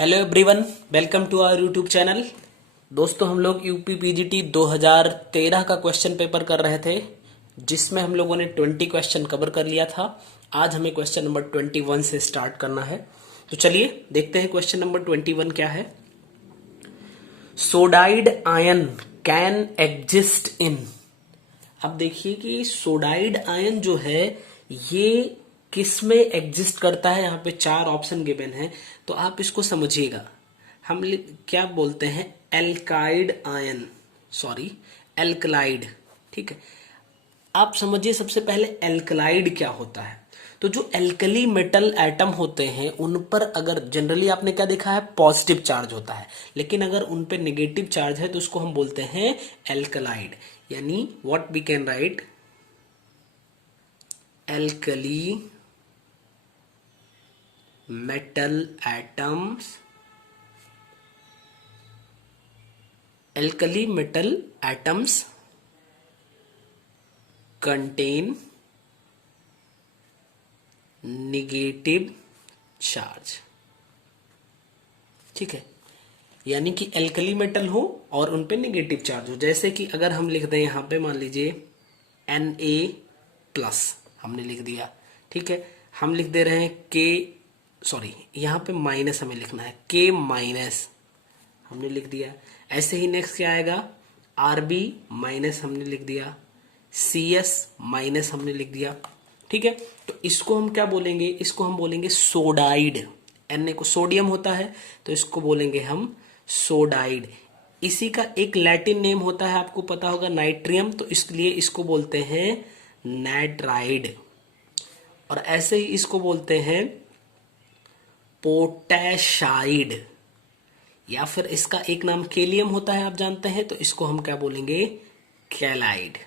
Hello everyone, welcome to our YouTube channel. दोस्तों, हम लोग यूपी पीजीटी 2013 का क्वेश्चन पेपर कर रहे थे, जिसमें हम लोगों ने 20 क्वेश्चन कवर कर लिया था। आज हमें क्वेश्चन नंबर 21 से स्टार्ट करना है। तो चलिए देखते हैं क्वेश्चन नंबर 21 क्या है। सोडाइड आयन कैन एग्जिस्ट इन। अब देखिए कि सोडाइड आयन जो है ये किस में एग्जिस्ट करता है। यहाँ पे 4 ऑप्शन गिवन है, तो आप इसको समझिएगा। हम क्या बोलते हैं, एल्काइड आयन, सॉरी एल्कलाइड। ठीक है, आप समझिए सबसे पहले एल्कलाइड क्या होता है। तो जो एल्कली मेटल एटम होते हैं उन पर अगर जनरली आपने क्या देखा है, पॉजिटिव चार्ज होता है, लेकिन अगर उन पे नेगेटिव चार्ज है तो उसको हम बोलते हैं एल्कलाइड। यानी what we can write, alkali metal atoms, alkali metal atoms contain negative charge। ठीक है, यानी कि एल्कली मेटल हो और उन पे नेगेटिव चार्ज हो। जैसे कि अगर हम लिख दें यहाँ पे, मान लीजिए Na+, हमने लिख दिया। ठीक है, हम लिख दे रहे हैं के, सॉरी यहाँ पे माइनस हमें लिखना है, के माइनस हमने लिख दिया। ऐसे ही नेक्स्ट क्या आएगा, Rb माइनस हमने लिख दिया, Cs माइनस हमने लिख दिया। ठीक है, तो इसको हम क्या बोलेंगे, इसको हम बोलेंगे सोडाइड। Na को सोडियम होता है तो इसको बोलेंगे हम सोडाइड। इसी का एक लैटिन नेम होता है, आपको पता होगा, नाइट्रियम, तो इसलिए इसको बोलते हैं नाइट्राइड। और ऐसे ही इसको बोलते हैं पोटैशाइड, या फिर इसका एक नाम केलियम होता है, आप जानते हैं, तो इसको हम क्या बोलेंगे, कैलाइड।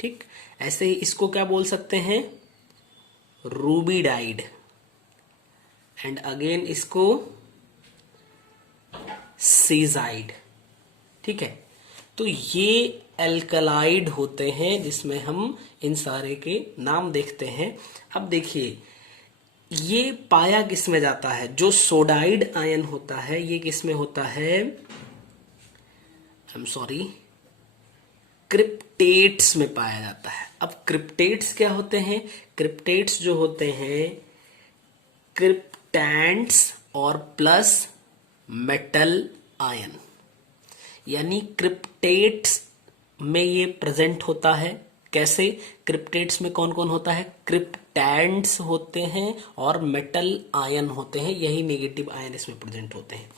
ठीक, ऐसे ही इसको क्या बोल सकते हैं, रूबिडाइड। एंड अगेन इसको सीजाइड। ठीक है, तो ये एल्कलाइड होते हैं जिसमें हम इन सारे के नाम देखते हैं। अब देखिए ये पाया किस में जाता है, जो सोडाइड आयन होता है ये किस में होता है, आई एम सॉरी, क्रिप्टेट्स में पाया जाता है। अब क्रिप्टेट्स क्या होते हैं, क्रिप्टेट्स जो होते हैं क्रिप्टेंट्स और प्लस मेटल आयन, यानी क्रिप्टेट्स में ये प्रेजेंट होता है। कैसे, क्रिप्टेट्स में कौन कौन होता है, क्रिप्टेंट्स होते हैं और मेटल आयन होते हैं, यही नेगेटिव आयन इसमें प्रेजेंट होते हैं।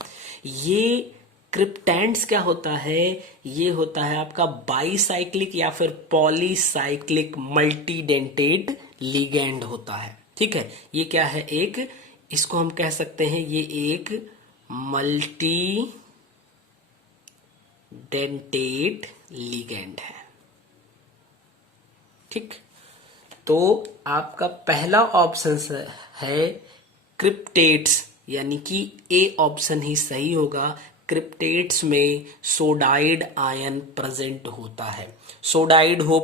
ये क्रिप्टेंट्स क्या होता है, ये होता है आपका बाईसाइक्लिक या फिर पॉलीसाइक्लिक मल्टीडेंटेट लिगेंड होता है। ठीक है, ये क्या है, एक, इसको हम कह सकते हैं ये एक मल्टी डेंटेट लिगेंड है। ठीक, तो आपका पहला ऑप्शन है क्रिप्टेट्स, यानी कि ए ऑप्शन ही सही होगा। क्रिप्टेट्स में सोडाइड आयन प्रेजेंट होता है। सोडाइड हो,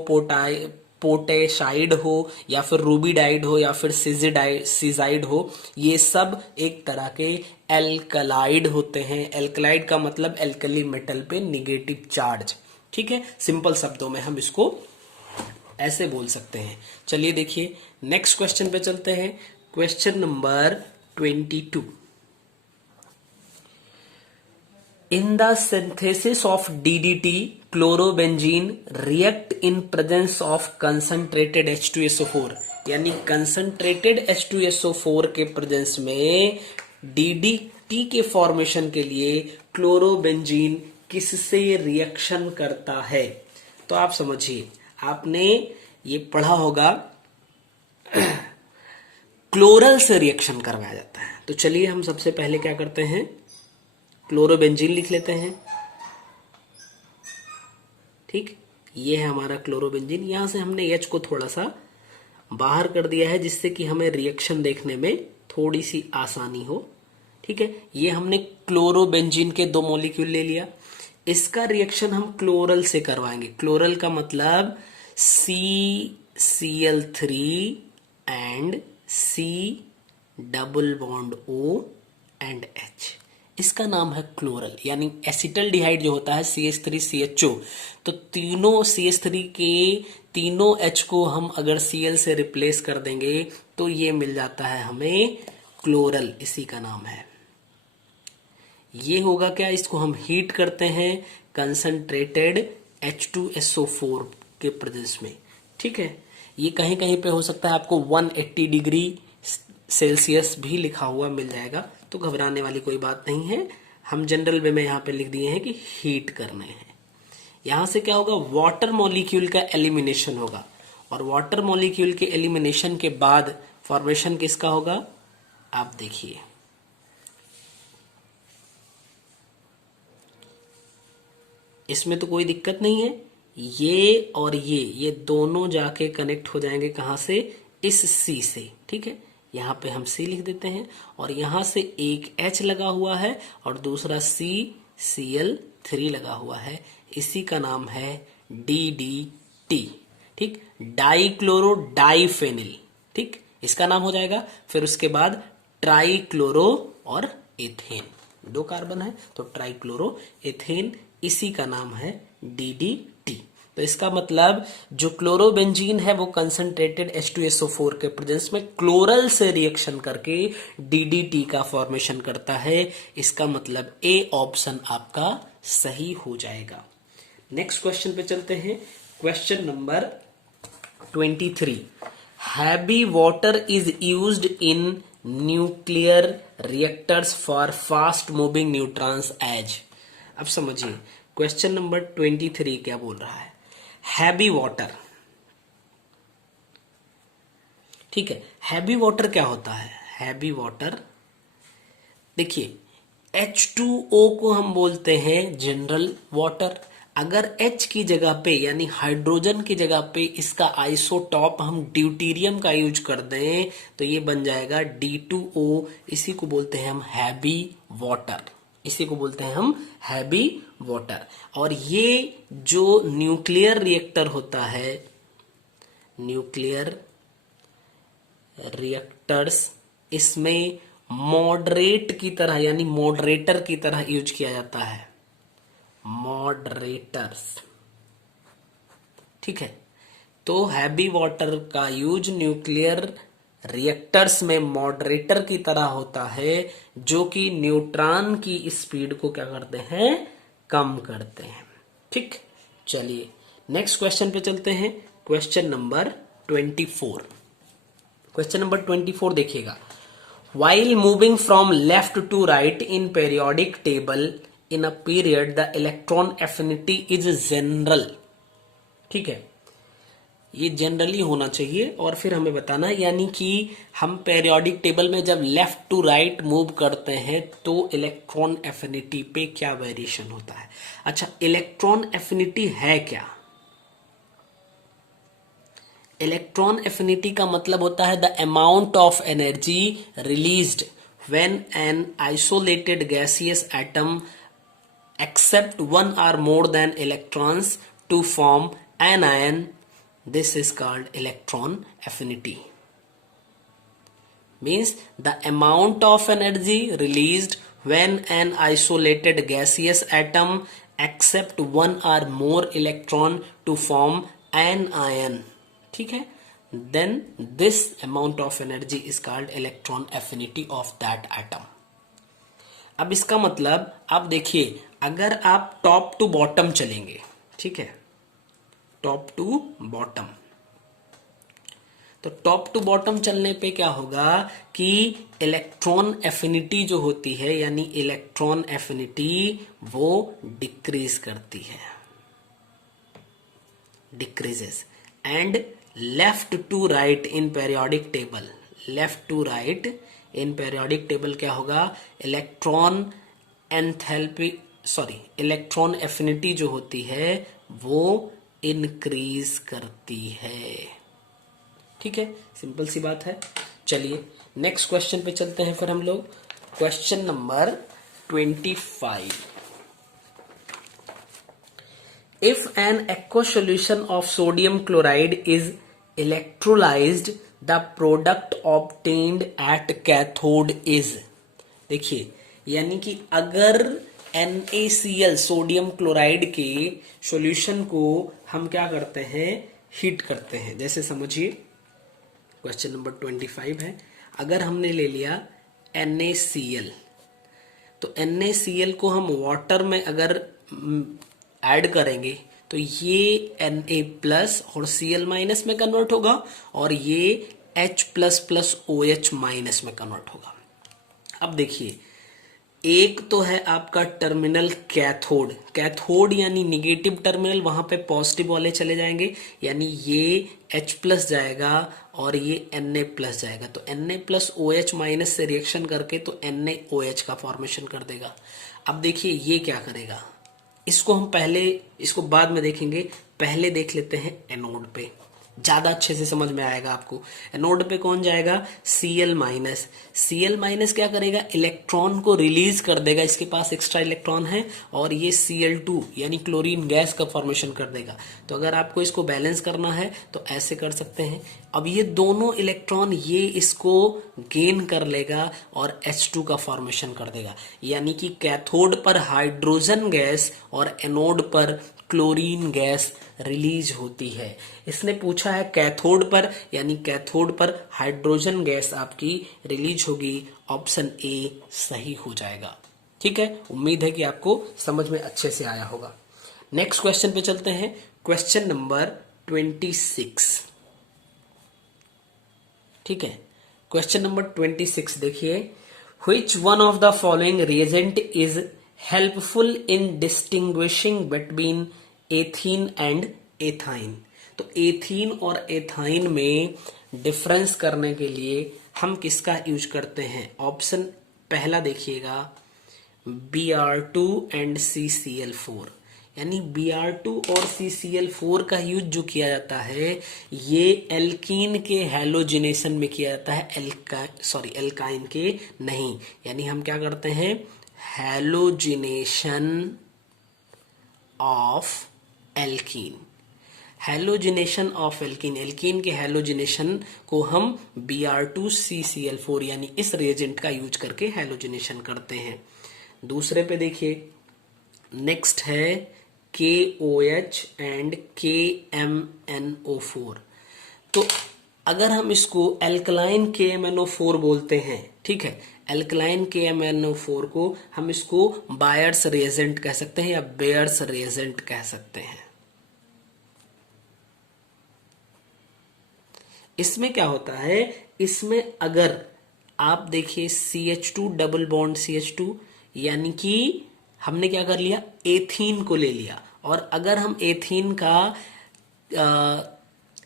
पोटेशाइड हो, या फिर रूबिडाइड हो, या फिर सीजाइड हो, ये सब एक तरह के एल्कलाइड होते हैं। एल्कलाइड का मतलब एल्कली मेटल पे नेगेटिव चार्ज। ठीक है, सिंपल शब्दों में हम इसको ऐसे बोल सकते हैं। चलिए देखिए नेक्स्ट क्वेश्चन पे चलते हैं। Question number 22। In the synthesis of DDT chlorobenzene react in presence of concentrated H2SO4, यानी कंसंट्रेटेड H2SO4 के प्रेजेंस में डीडीटी के फॉर्मेशन के लिए क्लोरोबेंजीन किससे रिएक्शन करता है। तो आप समझिए, आपने ये पढ़ा होगा क्लोरल से रिएक्शन करवाया जाता है। तो चलिए हम सबसे पहले क्या करते हैं, क्लोरोबेंजीन लिख लेते हैं। ठीक, ये है हमारा क्लोरोबेंजीन। यहां से हमने H को थोड़ा सा बाहर कर दिया है जिससे कि हमें रिएक्शन देखने में थोड़ी सी आसानी हो। ठीक है, ये हमने क्लोरोबेंजीन के 2 मॉलिक्यूल ले लिया। इसका रिएक्शन हम क्लोरल से करवाएंगे। क्लोरल का मतलब CCl3 and C double bond O and H, इसका नाम है क्लोरल, यानी एसिटल्डिहाइड जो होता है CH3CHO, तो तीनों CH3 के तीनों H को हम अगर Cl से रिप्लेस कर देंगे तो ये मिल जाता है हमें क्लोरल, इसी का नाम है। ये होगा क्या, इसको हम हीट करते हैं कंसंट्रेटेड H2SO4 के प्रेजेंस में, ठीक है। ये कहीं कहीं पे हो सकता है आपको 180 डिग्री सेल्सियस भी लिखा हुआ मिल जाएगा, तो घबराने वाली कोई बात नहीं है। हम जनरल वे में यहाँ पे लिख दिए हैं कि हीट करने हैं। यहाँ से क्या होगा, वाटर मॉलिक्यूल का एलिमिनेशन होगा, और वाटर मॉलिक्यूल के एलिमिनेशन के बाद फॉर्मेशन किसका होगा, आप देखिए। इसमें तो कोई दिक्कत नहीं है, ये और ये दोनों जाके कनेक्ट हो जाएंगे कहां से, इस C से, ठीक है। यहाँ पे हम C लिख देते हैं, और यहां से एक H लगा हुआ है और दूसरा CCl3 लगा हुआ है, इसी का नाम है DDT, ठीक, डाइक्लोरो डाइफेनिल, ठीक, इसका नाम हो जाएगा। फिर उसके बाद ट्राइक्लोरो और एथेन, 2 कार्बन है तो ट्राइक्लोरो एथेन, इसी का नाम है DDT। तो इसका मतलब जो क्लोरोबेंजीन है वो कंसंट्रेटेड H2SO4 के प्रेजेंस में क्लोरल से रिएक्शन करके DDT का फॉर्मेशन करता है। इसका मतलब A ऑप्शन आपका सही हो जाएगा। नेक्स्ट क्वेश्चन पे चलते हैं, question number 23। Heavy water is used in nuclear reactors for fast moving neutrons as. अब समझिए क्वेश्चन नंबर 23 क्या बोल रहा है, हैवी वाटर, ठीक है। हैवी वाटर क्या होता है, हैवी वाटर देखिए H2O को हम बोलते हैं जनरल वाटर। अगर H की जगह पे यानी हाइड्रोजन की जगह पे इसका आइसोटॉप हम ड्यूटीरियम का यूज कर दें तो ये बन जाएगा D2O, इसी को बोलते हैं हम हैवी वाटर, इसी को बोलते हैं हम हैवी वाटर। और ये जो न्यूक्लियर रिएक्टर होता है, न्यूक्लियर रिएक्टर्स, इसमें मॉडरेट की तरह यानी मॉडरेटर की तरह यूज किया जाता है, मॉडरेटर्स, ठीक है। तो हैवी वाटर का यूज न्यूक्लियर रिएक्टर्स में मॉडरेटर की तरह होता है, जो कि न्यूट्रॉन की स्पीड को क्या करते हैं, कम करते हैं, ठीक। चलिए नेक्स्ट क्वेश्चन पे चलते हैं, क्वेश्चन नंबर 24। क्वेश्चन नंबर 24 देखिएगा, while moving from left to right in periodic table in a period the electron affinity is general, ठीक है। ये जनरली होना चाहिए और फिर हमें बताना, यानी कि हम पेरियोडिक टेबल में जब लेफ्ट टू राइट मूव करते हैं तो इलेक्ट्रॉन एफिनिटी पे क्या वेरिएशन होता है। अच्छा, इलेक्ट्रॉन एफिनिटी है क्या, इलेक्ट्रॉन एफिनिटी का मतलब होता है the amount of energy released when an isolated gaseous atom accept 1 or more than electrons to form anion. This is called electron affinity. Means the amount of energy released when an isolated gaseous atom accept 1 or more electron to form an ion, ठीक है। Then this amount of energy is called electron affinity of that atom. अब इसका मतलब आप देखिए, अगर आप top to bottom चलेंगे, ठीक है, टॉप टू बॉटम, तो टॉप टू बॉटम चलने पे क्या होगा कि इलेक्ट्रॉन एफिनिटी जो होती है यानी इलेक्ट्रॉन एफिनिटी वो डिक्रीज करती है, decreases. And left to right in periodic table, left to right in periodic table क्या होगा, इलेक्ट्रॉन एंथैल्पी इलेक्ट्रॉन एफिनिटी जो होती है वो इंक्रीज करती है, ठीक है। सिंपल सी बात है। चलिए नेक्स्ट क्वेश्चन पे चलते हैं फिर हम लोग, question number 25। If N aqua solution of sodium chloride is electrolysed the product obtained at cathode is. देखिए यानी कि अगर NaCl सोडियम क्लोराइड के सॉल्यूशन को हम क्या करते हैं, हीट करते हैं। जैसे समझिए क्वेश्चन नंबर 25 है, अगर हमने ले लिया NaCl, तो NaCl को हम वाटर में अगर ऐड करेंगे तो ये Na प्लस और Cl माइनस में कन्वर्ट होगा और ये H plus plus OH minus में कन्वर्ट होगा। अब देखिए, एक तो है आपका टर्मिनल कैथोड, कैथोड यानी निगेटिव टर्मिनल, वहां पे पॉजिटिव वाले चले जाएंगे, यानी ये H प्लस जाएगा और ये Na प्लस जाएगा। तो Na प्लस OH माइनस से रिएक्शन करके तो NaOH का फॉर्मेशन कर देगा। अब देखिए ये क्या करेगा, इसको हम पहले, इसको बाद में देखेंगे, पहले देख लेते हैं एनोड पे, ज्यादा अच्छे से समझ में आएगा आपको। एनोड पे कौन जाएगा, Cl माइनस। Cl माइनस क्या करेगा, इलेक्ट्रॉन को रिलीज कर देगा, इसके पास एक्स्ट्रा इलेक्ट्रॉन है, और ये Cl2 यानी क्लोरीन गैस का फॉर्मेशन कर देगा। तो अगर आपको इसको बैलेंस करना है तो ऐसे कर सकते हैं। अब ये दोनों इलेक्ट्रॉन ये इसको गेन कर लेगा और H2 का फॉर्मेशन कर देगा, यानी कि कैथोड पर हाइड्रोजन गैस और एनोड पर क्लोरीन गैस रिलीज होती है। इसने पूछा है कैथोड पर, यानी कैथोड पर हाइड्रोजन गैस आपकी रिलीज होगी। ऑप्शन ए सही हो जाएगा। ठीक है, उम्मीद है कि आपको समझ में अच्छे से आया होगा। नेक्स्ट क्वेश्चन पे चलते हैं, क्वेश्चन नंबर 26। ठीक है, क्वेश्चन नंबर 26 देखिए, which one of the following reagent is helpful in distinguishing between ethene and ethyne. तो एथीन और एथाइन में डिफरेंस करने के लिए हम किसका यूज करते हैं। ऑप्शन पहला देखिएगा, Br2 एंड CCl4, यानी Br2 और CCl4 का यूज जो किया जाता है ये एल्कीन के हैलोजिनेशन में किया जाता है, एल्काइन के नहीं। यानी हम क्या करते हैं, halogenation of alkene, halogenation of alkene, alkene के हैलोजिनेशन को हम Br2CCl4 यानी इस रिएजेंट का यूज करके हैलोजिनेशन करते हैं। दूसरे पे देखिए, नेक्स्ट है KOH एंड KMNO4। तो अगर हम इसको एल्कलाइन KMNO4 बोलते हैं, ठीक है, एल्कलाइन KMNO4 को हम इसको बायर्स रिएजेंट कह सकते हैं या बेयर्स रिएजेंट कह सकते हैं। इसमें क्या होता है, इसमें अगर आप देखिए CH2 डबल बॉन्ड CH2, यानी कि हमने क्या कर लिया, एथीन को ले लिया, और अगर हम एथीन का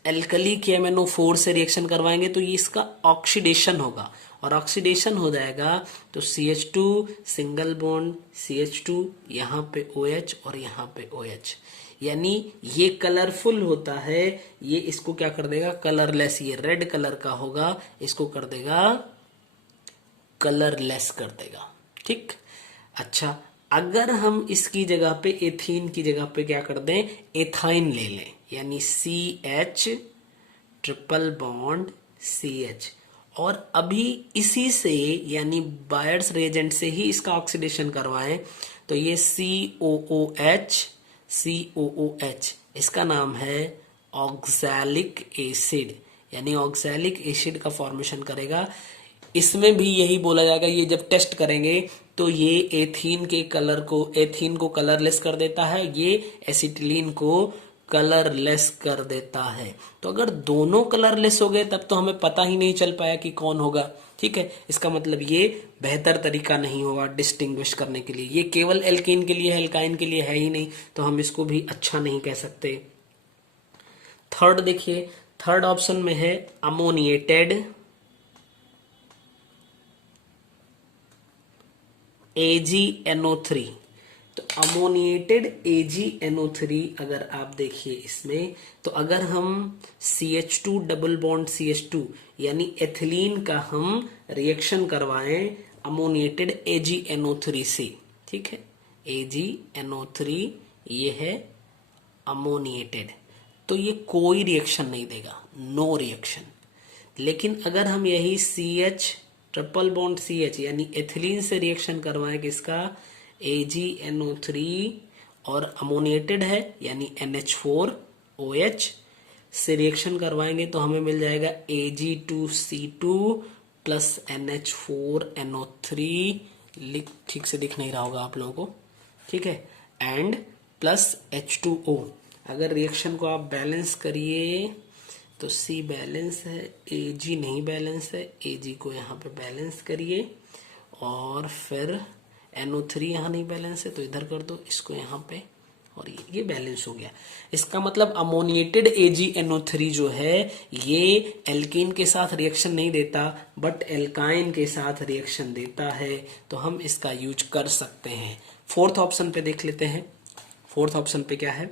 एल्कली KMNO4 से रिएक्शन करवाएंगे तो ये इसका ऑक्सीडेशन होगा, और ऑक्सीडेशन हो जाएगा तो CH2 सिंगल बॉन्ड CH2, यहाँ पे OH और यहाँ पे OH, यानी ये कलरफुल होता है, ये इसको क्या कर देगा, कलरलेस, ये रेड कलर का होगा, इसको कर देगा कलरलेस कर देगा। ठीक, अच्छा, अगर हम इसकी जगह पे एथीन की जगह पे क्या कर दें, एथाइन ले लें, यानी CH ट्रिपल बॉन्ड CH, और अभी इसी से यानी बायर्स रिएजेंट से ही इसका ऑक्सीडेशन करवाएं तो ये COOH, इसका नाम है ऑक्सैलिक एसिड, यानी ऑक्सैलिक एसिड का फॉर्मेशन करेगा। इसमें भी यही बोला जाएगा, ये जब टेस्ट करेंगे तो ये एथीन को कलरलेस कर देता है, ये एसिटिलीन को कलरलेस कर देता है। तो अगर दोनों कलरलेस हो गए तब तो हमें पता ही नहीं चल पाया कि कौन होगा। ठीक है, इसका मतलब ये बेहतर तरीका नहीं होगा डिस्टिंग्विश करने के लिए, ये केवल एल्कीन के लिए है, एल्काइन के लिए है ही नहीं, तो हम इसको भी अच्छा नहीं कह सकते। थर्ड देखिए, थर्ड ऑप्शन में है अमोनिएटेड AgNO3। तो अमोनिएटेड AgNO3 अगर आप देखिए इसमें, तो अगर हम CH2 डबल बॉन्ड CH2 यानी एथिलीन का हम रिएक्शन करवाएं अमोनिएटेड AgNO3 से, ठीक है, AgNO3 ये है अमोनिएटेड, तो ये कोई रिएक्शन नहीं देगा, नो रिएक्शन। लेकिन अगर हम यही CH ट्रिपल बॉन्ड CH यानी एथिलीन से रिएक्शन करवाएं किसका, AgNO3 और अमोनिएटेड है यानी NH4OH से रिएक्शन करवाएंगे तो हमें मिल जाएगा Ag2C2 प्लस NH4NO3, ठीक से दिख नहीं रहा होगा आप लोगों को, ठीक है, एंड प्लस H2O। अगर रिएक्शन को आप बैलेंस करिए तो C बैलेंस है, Ag नहीं बैलेंस है, Ag को यहाँ पे बैलेंस करिए और फिर NO3 यहाँ नहीं बैलेंस है तो इधर कर दो इसको यहाँ पे और ये बैलेंस हो गया। इसका मतलब अमोनिएटेड AgNO3 जो है ये एल्कीन के साथ रिएक्शन नहीं देता बट एल्काइन के साथ रिएक्शन देता है, तो हम इसका यूज कर सकते हैं। फोर्थ ऑप्शन पे देख लेते हैं। फोर्थ ऑप्शन पे क्या है,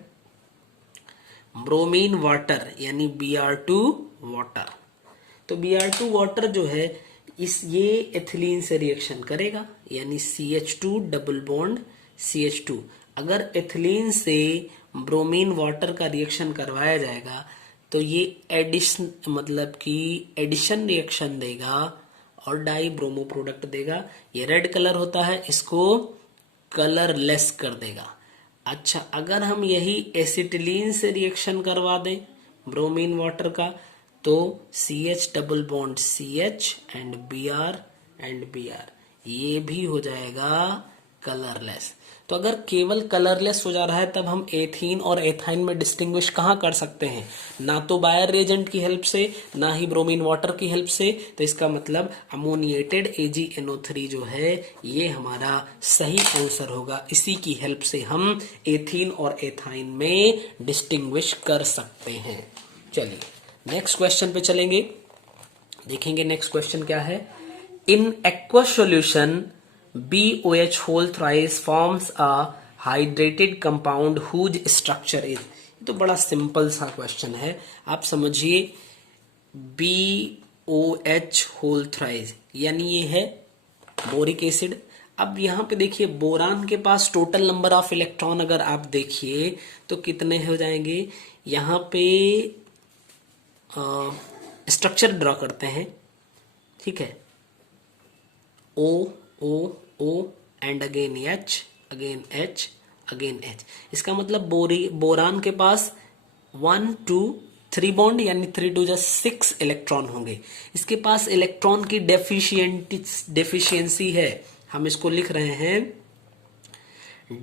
ब्रोमीन वाटर यानी Br2 वाटर। तो Br2 वाटर जो है ये एथिलीन से रिएक्शन करेगा यानी CH2 डबल बॉन्ड CH2। अगर एथिलीन से ब्रोमीन वाटर का रिएक्शन करवाया जाएगा तो ये एडिशन मतलब कि एडिशन रिएक्शन देगा और डाई ब्रोमो प्रोडक्ट देगा। ये रेड कलर होता है, इसको कलरलेस कर देगा। अच्छा, अगर हम यही एसिटिलीन से रिएक्शन करवा दें ब्रोमीन वाटर का तो CH double bond CH and Br ये भी हो जाएगा कलरलेस। तो अगर केवल कलरलेस हो जा रहा है तब हम एथीन और एथाइन में डिस्टिंग्विश कहाँ कर सकते हैं, ना तो बायर रिएजेंट की हेल्प से ना ही ब्रोमीन वाटर की हेल्प से। तो इसका मतलब अमोनिएटेड AgNO3 जो है ये हमारा सही आंसर होगा। इसी की हेल्प से हम एथीन और एथाइन में डिस्टिंग्विश कर सकते हैं। चलिए नेक्स्ट क्वेश्चन पे चलेंगे, देखेंगे नेक्स्ट क्वेश्चन क्या है। In aqua solution BOH whole thrice forms a hydrated compound whose structure is। तो बड़ा सिंपल सा क्वेश्चन है, आप समझिए। BOH whole thrice यानी ये है बोरिक एसिड। अब यहाँ पे देखिए बोरान के पास टोटल नंबर ऑफ इलेक्ट्रॉन अगर आप देखिए तो कितने हो जाएंगे। यहाँ पे स्ट्रक्चर ड्रॉ करते हैं, ठीक है, O and again H again H again H। इसका मतलब बोरान के पास 1 2 3 बॉन्ड यानी 3 2 6 इलेक्ट्रॉन होंगे। इसके पास इलेक्ट्रॉन की डेफिशिएंसी है, हम इसको लिख रहे हैं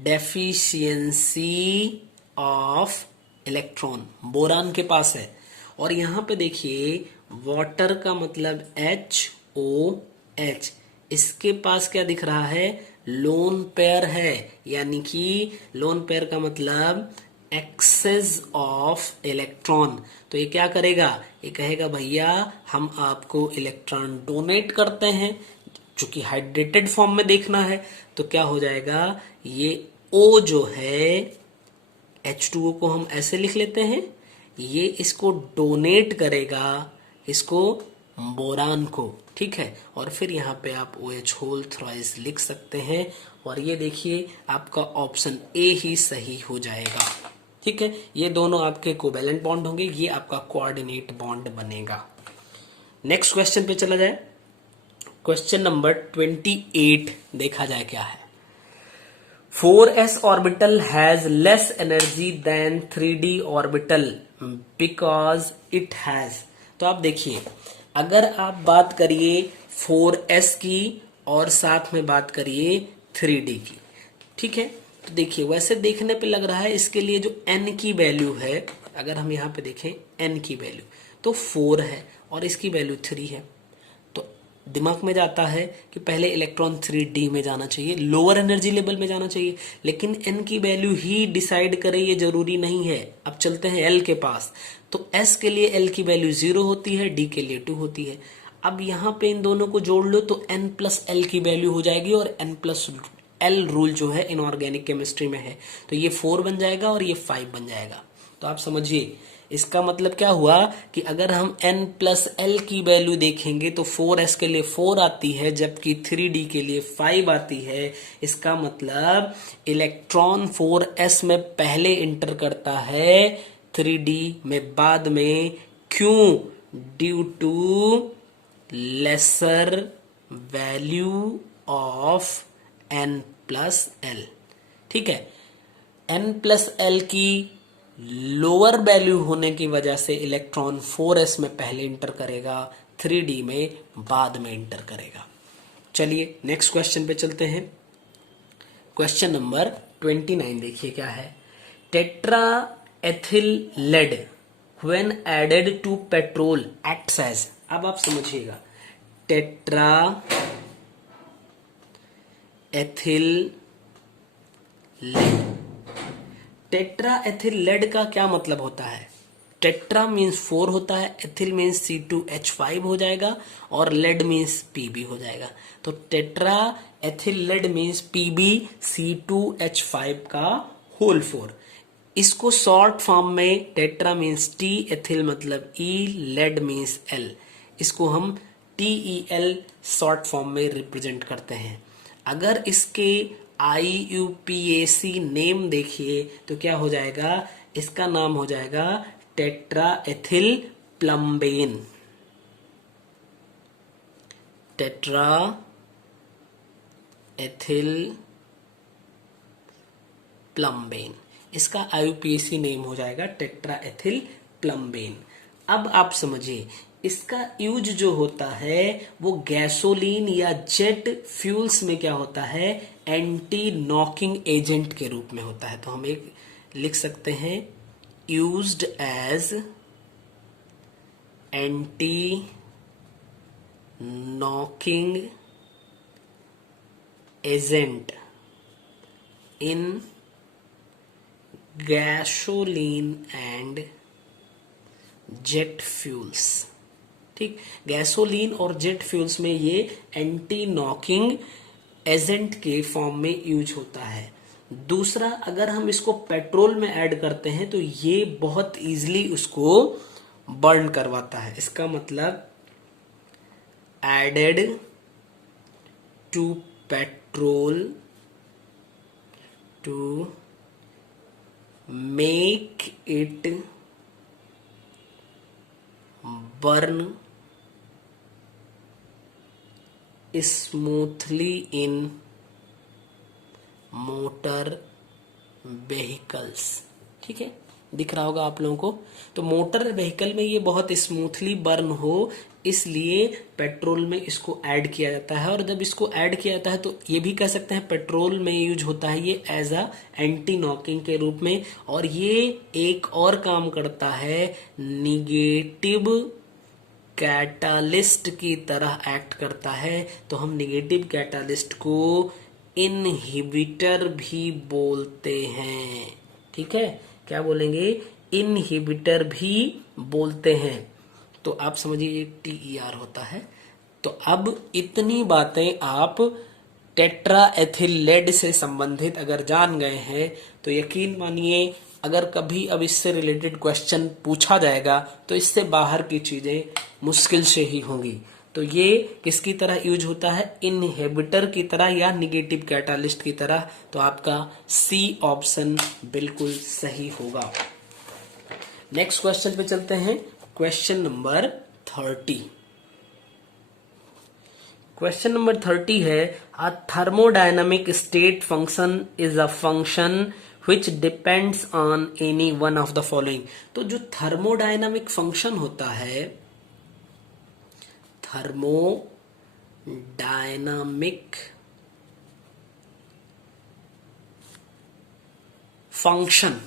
डेफिशिएंसी ऑफ इलेक्ट्रॉन बोरान के पास है। और यहां पे देखिए वाटर का मतलब HOH, इसके पास क्या दिख रहा है, लोन पेयर है, यानी कि लोन पेयर का मतलब एक्सेस ऑफ इलेक्ट्रॉन। तो ये क्या करेगा, ये कहेगा भैया हम आपको इलेक्ट्रॉन डोनेट करते हैं, चूंकि हाइड्रेटेड फॉर्म में देखना है तो क्या हो जाएगा, ये O जो है H2O को हम ऐसे लिख लेते हैं, ये इसको डोनेट करेगा इसको बोरान को, ठीक है। और फिर यहाँ पे आप OH होल थ्राइस लिख सकते हैं और ये देखिए आपका ऑप्शन A ही सही हो जाएगा, ठीक है। ये दोनों आपके कोवैलेंट बॉन्ड होंगे, ये आपका कोऑर्डिनेट बॉन्ड बनेगा। नेक्स्ट क्वेश्चन पे चला जाए, क्वेश्चन नंबर 28 देखा जाए क्या है। 4s orbital has less energy than 3d orbital because it has. तो आप देखिए अगर आप बात करिए 4s की और साथ में बात करिए 3d की, ठीक है, तो देखिए वैसे देखने पे लग रहा है इसके लिए जो n की वैल्यू है, अगर हम यहाँ पे देखें n की वैल्यू तो 4 है और इसकी वैल्यू 3 है, तो दिमाग में जाता है कि पहले इलेक्ट्रॉन 3d में जाना चाहिए, लोअर एनर्जी लेवल में जाना चाहिए, लेकिन n की वैल्यू ही डिसाइड करे ये जरूरी नहीं है। अब चलते हैं l के पास, तो s के लिए l की वैल्यू 0 होती है, d के लिए 2 होती है। अब यहाँ पे इन दोनों को जोड़ लो तो n प्लस l की वैल्यू हो जाएगी और n प्लस l रूल जो है इनऑर्गेनिक केमिस्ट्री में है, तो ये 4 बन जाएगा और ये 5 बन जाएगा। तो आप समझिए इसका मतलब क्या हुआ कि अगर हम n प्लस l की वैल्यू देखेंगे तो 4s के लिए 4 आती है जबकि 3d के लिए 5 आती है। इसका मतलब इलेक्ट्रॉन 4s में पहले इंटर करता है, 3d में बाद में। क्यों? Due to lesser value of n plus l. ठीक है, n प्लस एल की लोअर वैल्यू होने की वजह से इलेक्ट्रॉन 4s में पहले इंटर करेगा, 3d में बाद में इंटर करेगा। चलिए नेक्स्ट क्वेश्चन पे चलते हैं। क्वेश्चन नंबर 29 देखिए क्या है। Tetra ethyl lead when added to petrol acts as. अब आप समझिएगा, tetra ethyl lead, tetra ethyl lead का क्या मतलब होता है? टेट्रा मीन्स 4 होता है, एथिल मीन्स C2H5 हो जाएगा और लेड मीन्स Pb हो जाएगा। तो tetra ethyl lead means PbC2H5 का होल 4। इसको शॉर्ट फॉर्म में टेट्रा मीन्स T, एथिल मतलब E, लेड मीन्स L, इसको हम TEL शॉर्ट फॉर्म में रिप्रेजेंट करते हैं। अगर इसके IUPAC नेम देखिए तो क्या हो जाएगा, इसका नाम हो जाएगा टेट्रा एथिल प्लम्बेन। टेट्रा एथिल प्लम्बेन, इसका IUPAC नेम हो जाएगा टेट्रा एथिल प्लम्बेन। अब आप समझिए, इसका यूज जो होता है वो गैसोलीन या जेट फ्यूल्स में क्या होता है, एंटी नॉकिंग एजेंट के रूप में होता है। तो हम एक लिख सकते हैं, used as anti knocking agent in gasoline and jet fuels. ठीक, गैसोलीन और जेट फ्यूल्स में ये एंटी नॉकिंग एजेंट के फॉर्म में यूज होता है। दूसरा, अगर हम इसको पेट्रोल में ऐड करते हैं तो ये बहुत इजीली उसको बर्न करवाता है। इसका मतलब added to petrol to make it burn smoothly in motor vehicles. ठीक है, दिख रहा होगा आप लोगों को। तो मोटर व्हीकल में ये बहुत स्मूथली बर्न हो, इसलिए पेट्रोल में इसको ऐड किया जाता है। और जब इसको ऐड किया जाता है तो ये भी कह सकते हैं पेट्रोल में यूज होता है ये एज अ एंटी नॉकिंग के रूप में। और ये एक और काम करता है, निगेटिव कैटालिस्ट की तरह एक्ट करता है। तो हम निगेटिव कैटालिस्ट को इनहिबिटर भी बोलते हैं। ठीक है, क्या बोलेंगे, इनहिबिटर भी बोलते हैं। तो आप समझिए TER होता है। तो अब इतनी बातें आप टेट्रा एथिल लेड से संबंधित अगर जान गए हैं तो यकीन मानिए, अगर कभी अब इससे रिलेटेड क्वेश्चन पूछा जाएगा तो इससे बाहर की चीजें मुश्किल से ही होंगी। तो ये किसकी तरह यूज होता है, इनहिबिटर की तरह या निगेटिव कैटालिस्ट की तरह। तो आपका C ऑप्शन बिल्कुल सही होगा। नेक्स्ट क्वेश्चन पे चलते हैं, क्वेश्चन नंबर 30। क्वेश्चन नंबर 30 है, a thermodynamic state function is a function which depends on any one of the following। तो जो थर्मोडायनामिक फंक्शन होता है, थर्मोडायनामिक फंक्शन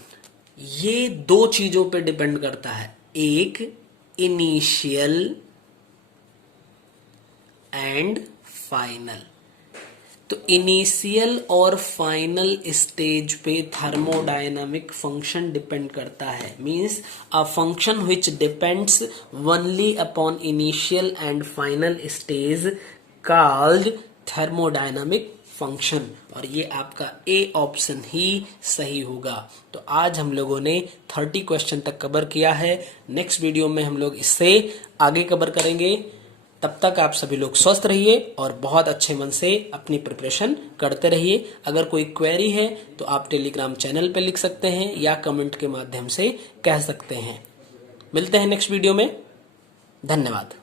ये दो चीजों पे डिपेंड करता है, एक इनिशियल एंड फाइनल। तो इनिशियल और फाइनल स्टेज पे थर्मोडायनामिक फंक्शन डिपेंड करता है। Means a function which depends only upon initial and final stage called thermodynamic function. और ये आपका A ऑप्शन ही सही होगा। तो आज हम लोगों ने 30 क्वेश्चन तक कवर किया है। नेक्स्ट वीडियो में हम लोग इससे आगे कवर करेंगे। तब तक आप सभी लोग स्वस्थ रहिए और बहुत अच्छे मन से अपनी प्रिपरेशन करते रहिए। अगर कोई क्वेरी है तो आप टेलीग्राम चैनल पे लिख सकते हैं या कमेंट के माध्यम से कह सकते हैं। मिलते हैं नेक्स्ट वीडियो में। धन्यवाद।